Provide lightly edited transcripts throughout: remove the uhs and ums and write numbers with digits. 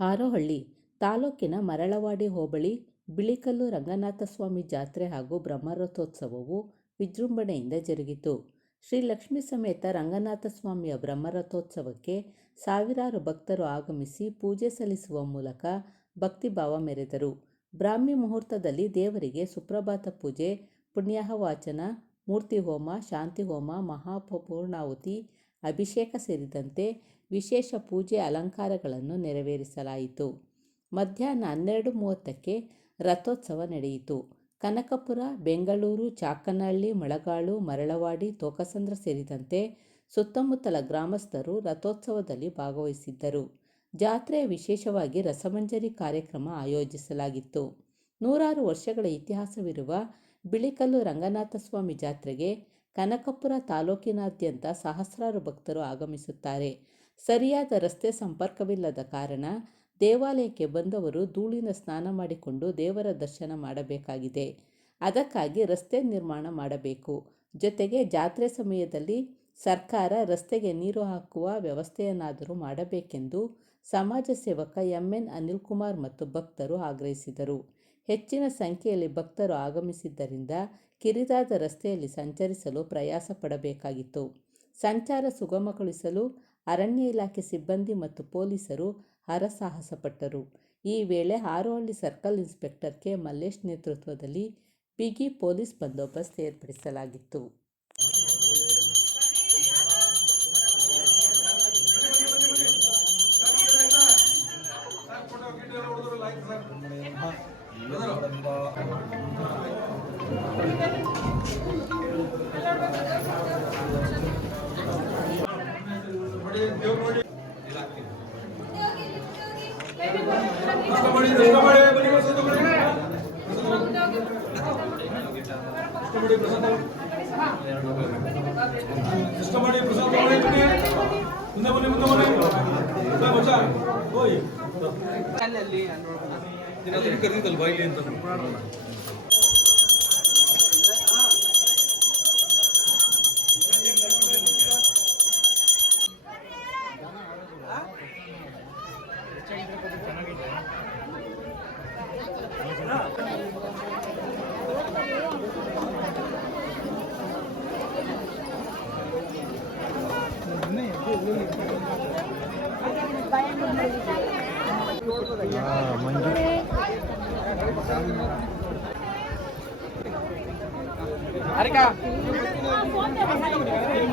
ಹಾರೋಹಳ್ಳಿ ತಾಲೂಕಿನ ಮರಳವಾಡಿ ಹೋಬಳಿ ಬಿಳಿಕಲ್ಲು ರಂಗನಾಥಸ್ವಾಮಿ ಜಾತ್ರೆ ಹಾಗೂ ಬ್ರಹ್ಮರಥೋತ್ಸವವು ವಿಜೃಂಭಣೆಯಿಂದ ಜರುಗಿತು. ಶ್ರೀ ಲಕ್ಷ್ಮೀ ಸಮೇತ ರಂಗನಾಥಸ್ವಾಮಿಯ ಬ್ರಹ್ಮರಥೋತ್ಸವಕ್ಕೆ ಸಾವಿರಾರು ಭಕ್ತರು ಆಗಮಿಸಿ ಪೂಜೆ ಸಲ್ಲಿಸುವ ಮೂಲಕ ಭಕ್ತಿಭಾವ ಮೆರೆದರು. ಬ್ರಾಹ್ಮಿ ಮುಹೂರ್ತದಲ್ಲಿ ದೇವರಿಗೆ ಸುಪ್ರಭಾತ ಪೂಜೆ, ಪುಣ್ಯಾಹವಾಚನ, ಮೂರ್ತಿ ಹೋಮ, ಶಾಂತಿ ಹೋಮ, ಮಹಾಪೂರ್ಣಾಹುತಿ, ಅಭಿಷೇಕ ಸೇರಿದಂತೆ ವಿಶೇಷ ಪೂಜೆ ಅಲಂಕಾರಗಳನ್ನು ನೆರವೇರಿಸಲಾಯಿತು. ಮಧ್ಯಾಹ್ನ 12:30ಕ್ಕೆ ರಥೋತ್ಸವ ನಡೆಯಿತು. ಕನಕಪುರ, ಬೆಂಗಳೂರು, ಚಾಕನಹಳ್ಳಿ, ಮಳಗಾಳು, ಮರಳವಾಡಿ, ತೋಕಸಂದ್ರ ಸೇರಿದಂತೆ ಸುತ್ತಮುತ್ತಲ ಗ್ರಾಮಸ್ಥರು ರಥೋತ್ಸವದಲ್ಲಿ ಭಾಗವಹಿಸಿದ್ದರು. ಜಾತ್ರೆಯ ವಿಶೇಷವಾಗಿ ರಸಮಂಜರಿ ಕಾರ್ಯಕ್ರಮ ಆಯೋಜಿಸಲಾಗಿತ್ತು. ನೂರಾರು ವರ್ಷಗಳ ಇತಿಹಾಸವಿರುವ ಬಿಳಿಕಲ್ಲು ರಂಗನಾಥಸ್ವಾಮಿ ಜಾತ್ರೆಗೆ ಕನಕಪುರ ತಾಲೂಕಿನಾದ್ಯಂತ ಸಹಸ್ರಾರು ಭಕ್ತರು ಆಗಮಿಸುತ್ತಾರೆ. ಸರಿಯಾದ ರಸ್ತೆ ಸಂಪರ್ಕವಿಲ್ಲದ ಕಾರಣ ದೇವಾಲಯಕ್ಕೆ ಬಂದವರು ಧೂಳಿನ ಸ್ನಾನ ಮಾಡಿಕೊಂಡು ದೇವರ ದರ್ಶನ ಮಾಡಬೇಕಾಗಿದೆ. ಅದಕ್ಕಾಗಿ ರಸ್ತೆ ನಿರ್ಮಾಣ ಮಾಡಬೇಕು. ಜೊತೆಗೆ ಜಾತ್ರೆ ಸಮಯದಲ್ಲಿ ಸರ್ಕಾರ ರಸ್ತೆಗೆ ನೀರು ಹಾಕುವ ವ್ಯವಸ್ಥೆಯನ್ನಾದರೂ ಮಾಡಬೇಕೆಂದು ಸಮಾಜ ಸೇವಕ ಎನ್ ಅನಿಲ್ಕುಮಾರ್ ಮತ್ತು ಭಕ್ತರು ಆಗ್ರಹಿಸಿದರು. ಹೆಚ್ಚಿನ ಸಂಖ್ಯೆಯಲ್ಲಿ ಭಕ್ತರು ಆಗಮಿಸಿದ್ದರಿಂದ ಕಿರಿದಾದ ರಸ್ತೆಯಲ್ಲಿ ಸಂಚರಿಸಲು ಪ್ರಯಾಸ ಪಡಬೇಕಾಗಿತ್ತು. ಸಂಚಾರ ಸುಗಮಗೊಳಿಸಲು ಅರಣ್ಯ ಇಲಾಖೆ ಸಿಬ್ಬಂದಿ ಮತ್ತು ಪೊಲೀಸರು ಹರಸಾಹಸ ಪಟ್ಟರು. ಈ ವೇಳೆ Harohalli circle inspector K. Mallesh ನೇತೃತ್ವದಲ್ಲಿ ಬಿಗಿ ಪೊಲೀಸ್ ಬಂದೋಬಸ್ತ್ ಏರ್ಪಡಿಸಲಾಗಿತ್ತು.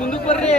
ಮುಂದಕ್ಕೆ ಬರ್ರಿ.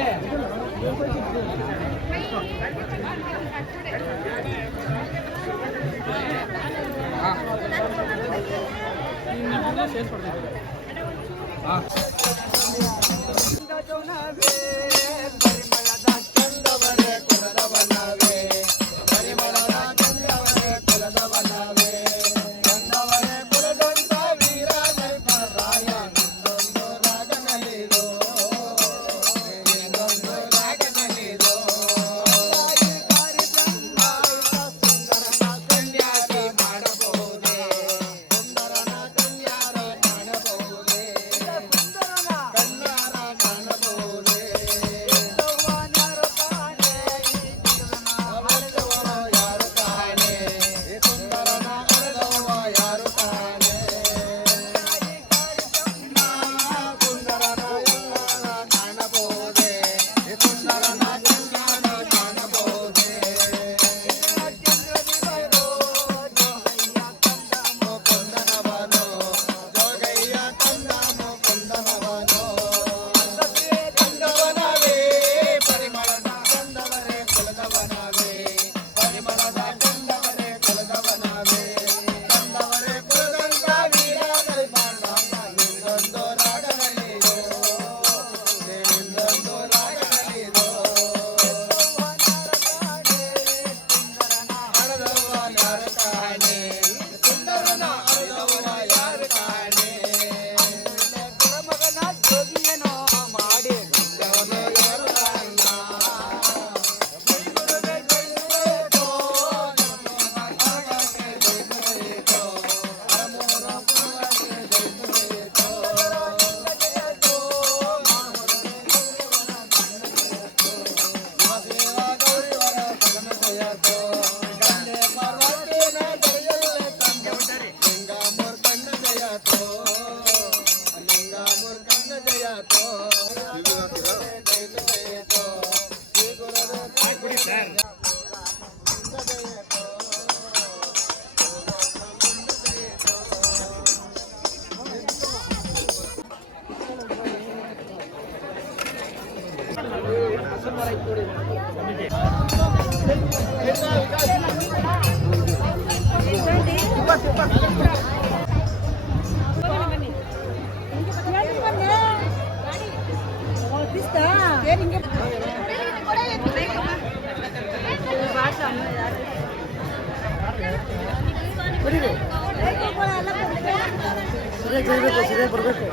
ಸರಿಯಾಗಿ ಬರಬೇಕು.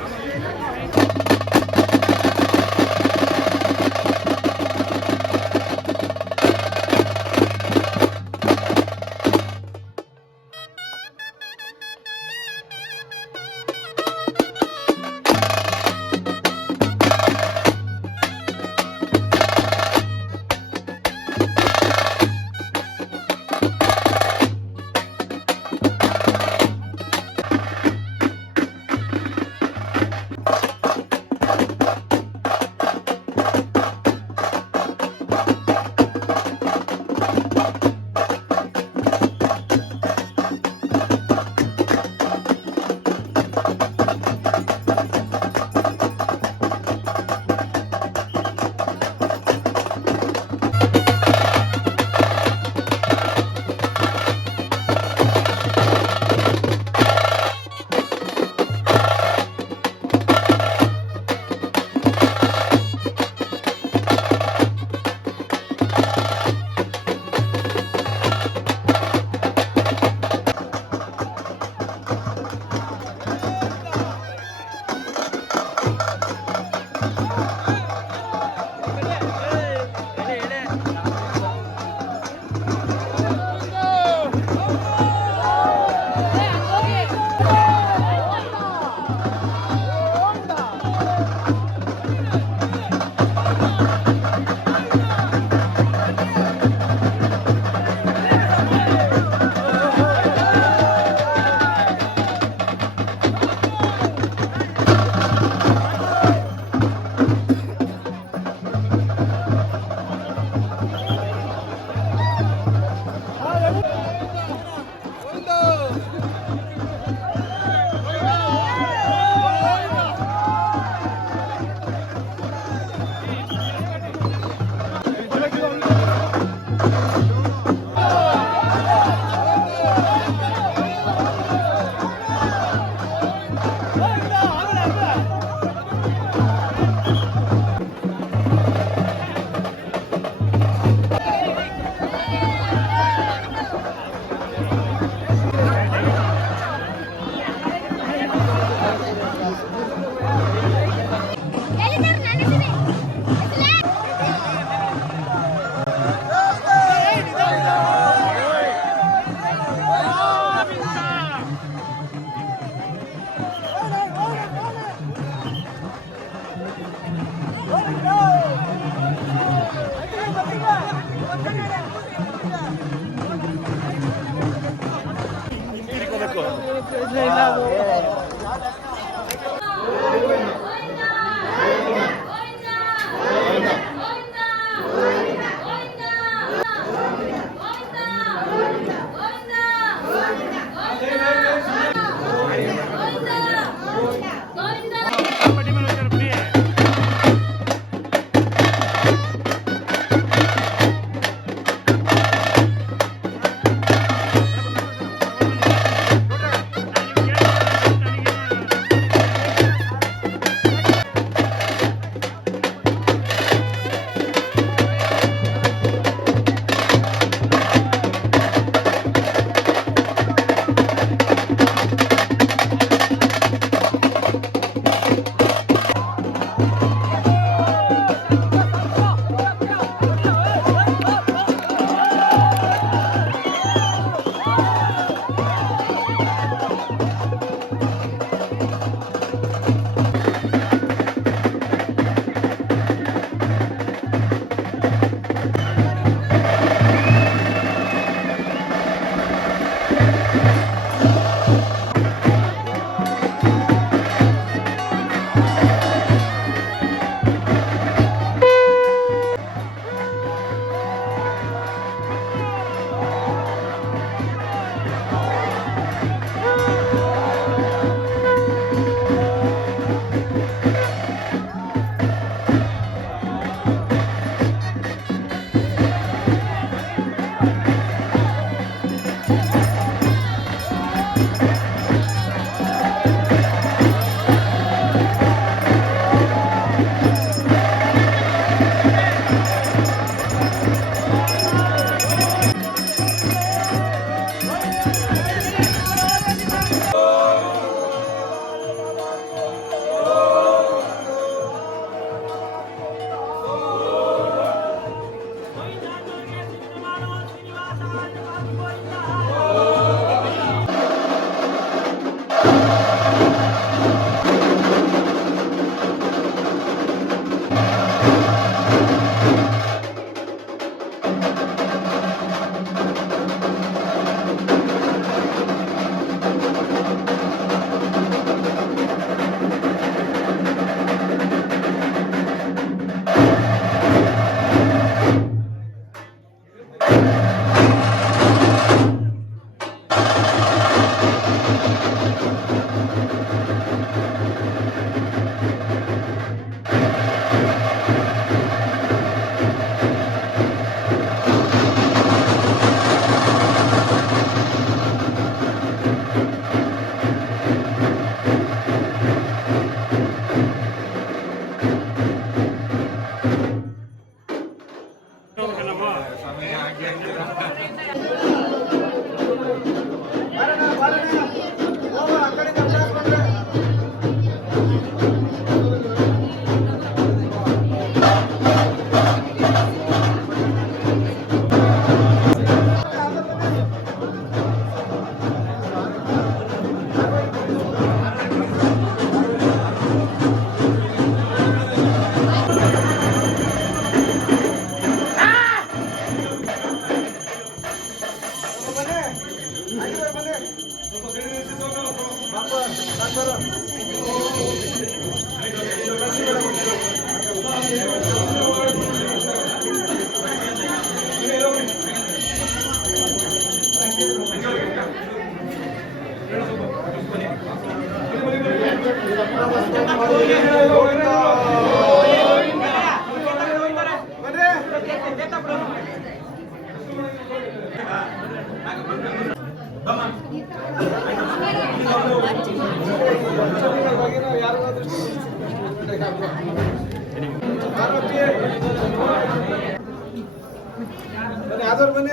ಯಾವ್ದವ್ರು ಬನ್ನಿ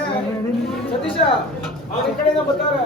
ಸತೀಶ ಈ ಕಡೆಯಿಂದ ಬರ್ತಾರೆ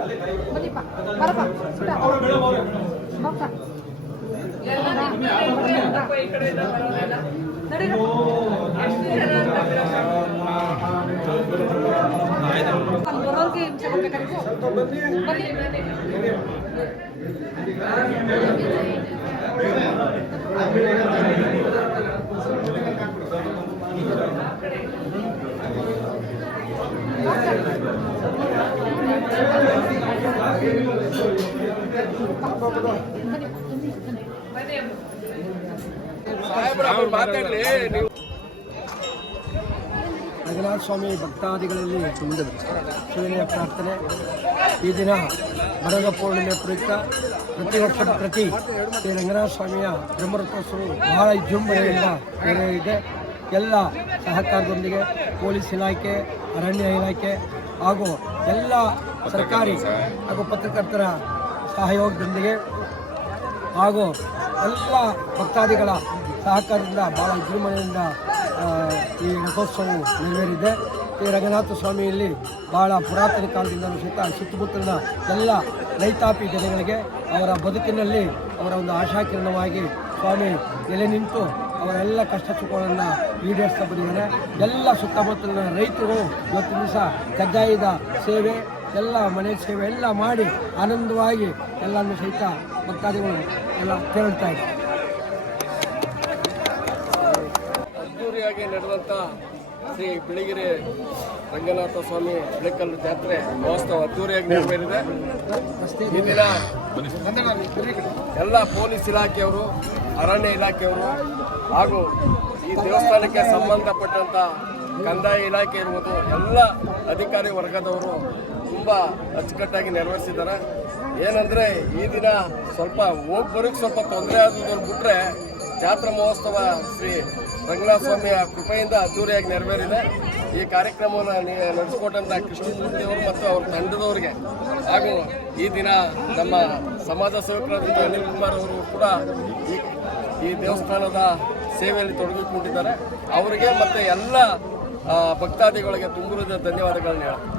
ರಂಗನಾಥ ಸ್ವಾಮಿ ಭಕ್ತಾದಿಗಳಲ್ಲಿ ಶಿವನೆಯ ಪ್ರಾರ್ಥನೆ. ಈ ದಿನ ಮರದ ಪೌರ್ಣಿಮೆ ಪ್ರಯುಕ್ತ ಪ್ರತಿ ವರ್ಷದ ಪ್ರತಿ ಶ್ರೀ ರಂಗನಾಥ ಸ್ವಾಮಿಯ ಬ್ರಹ್ಮರಥೋತ್ಸವ ಬಹಳ ವಿಜೃಂಭಣೆಯಿಂದ ನೆರವೇರಿದೆ. ಎಲ್ಲ ಸಹಕಾರದೊಂದಿಗೆ ಪೊಲೀಸ್ ಇಲಾಖೆ, ಅರಣ್ಯ ಇಲಾಖೆ ಹಾಗೂ ಎಲ್ಲ ಸರ್ಕಾರಿ ಹಾಗೂ ಪತ್ರಕರ್ತರ ಸಹಯೋಗದೊಂದಿಗೆ ಹಾಗೂ ಎಲ್ಲ ಭಕ್ತಾದಿಗಳ ಸಹಕಾರದಿಂದ ಭಾಳ ವಿಜೃಂಭಣೆಯಿಂದ ಈ ರಥೋತ್ಸವವು ನೆರವೇರಿದೆ. ಈ ರಂಗನಾಥ ಸ್ವಾಮಿಯಲ್ಲಿ ಭಾಳ ಪುರಾತನ ಕಾಲದಿಂದಲೂ ಸಹಿತ ಸುತ್ತಮುತ್ತಲಿನ ಎಲ್ಲ ರೈತಾಪಿ ಜನಗಳಿಗೆ ಅವರ ಬದುಕಿನಲ್ಲಿ ಅವರ ಒಂದು ಆಶಾಕಿರಣವಾಗಿ ಸ್ವಾಮಿ ನೆಲೆ ನಿಂತು ಅವರೆಲ್ಲ ಕಷ್ಟ ಸುಖಗಳನ್ನು ಈಡೇರಿಸ್ತಾ ಬಂದಿದ್ದಾರೆ. ಎಲ್ಲ ಸುತ್ತಮುತ್ತಲಿನ ರೈತರು ಇವತ್ತಿನ ದಿವಸ ಕಜ್ಜಾಯದ ಸೇವೆ, ಎಲ್ಲ ಮನೆ ಸೇವೆ ಎಲ್ಲ ಮಾಡಿ ಆನಂದವಾಗಿ ಎಲ್ಲನೂ ಸಹಿತ ಭಕ್ತಾದಿಗಳು ಎಲ್ಲ ತೆರಳ್ತಾ ಇದ್ದಾರೆ. ಅದ್ದೂರಿಯಾಗಿ ನಡೆದಂಥ ಶ್ರೀ ಬಿಳಿಗಿರಿ ರಂಗನಾಥ ಸ್ವಾಮಿ ಬಿಳಿಕಲ್ಲು ಜಾತ್ರೆ ಮಹೋತ್ಸವ ಅದ್ದೂರಿಯಾಗಿ ನೆರವೇರಿದೆ. ಈ ದಿನ ಎಲ್ಲ ಪೊಲೀಸ್ ಇಲಾಖೆಯವರು, ಅರಣ್ಯ ಇಲಾಖೆಯವರು ಹಾಗೂ ಈ ದೇವಸ್ಥಾನಕ್ಕೆ ಸಂಬಂಧಪಟ್ಟಂಥ ಕಂದಾಯ ಇಲಾಖೆ ಇರ್ಬೋದು ಎಲ್ಲ ಅಧಿಕಾರಿ ವರ್ಗದವರು ತುಂಬ ಅಚ್ಚುಕಟ್ಟಾಗಿ ನೆರವೇರಿಸಿದ್ದಾರೆ. ಏನಂದರೆ ಈ ದಿನ ಸ್ವಲ್ಪ ಹೋಗಿ ಬರೋಕ್ಕೆ ಸ್ವಲ್ಪ ತೊಂದರೆ ಆದದನ್ನು ಬಿಟ್ಟರೆ ಜಾತ್ರಾ ಮಹೋತ್ಸವ ಶ್ರೀ ರಂಗನಾಥ ಸ್ವಾಮಿಯ ಕೃಪೆಯಿಂದ ಅದ್ದೂರಿಯಾಗಿ ನೆರವೇರಿದೆ. ಈ ಕಾರ್ಯಕ್ರಮವನ್ನು ನಡೆಸಿಕೊಟ್ಟಂಥ ಕೃಷ್ಣಮೂರ್ತಿಯವರು ಮತ್ತು ಅವರ ತಂಡದವರಿಗೆ ಹಾಗೂ ಈ ದಿನ ನಮ್ಮ ಸಮಾಜ ಸೇವಕರಾದಂಥ ಅನಿಲ್ ಕುಮಾರ್ ಅವರು ಕೂಡ ಈ ದೇವಸ್ಥಾನದ ಸೇವೆಯಲ್ಲಿ ತೊಡಗಿಕೊಂಡಿದ್ದಾರೆ. ಅವರಿಗೆ ಮತ್ತು ಎಲ್ಲ ಭಕ್ತಾದಿಗಳಿಗೆ ತುಂಬ ಧನ್ಯವಾದಗಳನ್ನು ಹೇಳ್ತಾರೆ.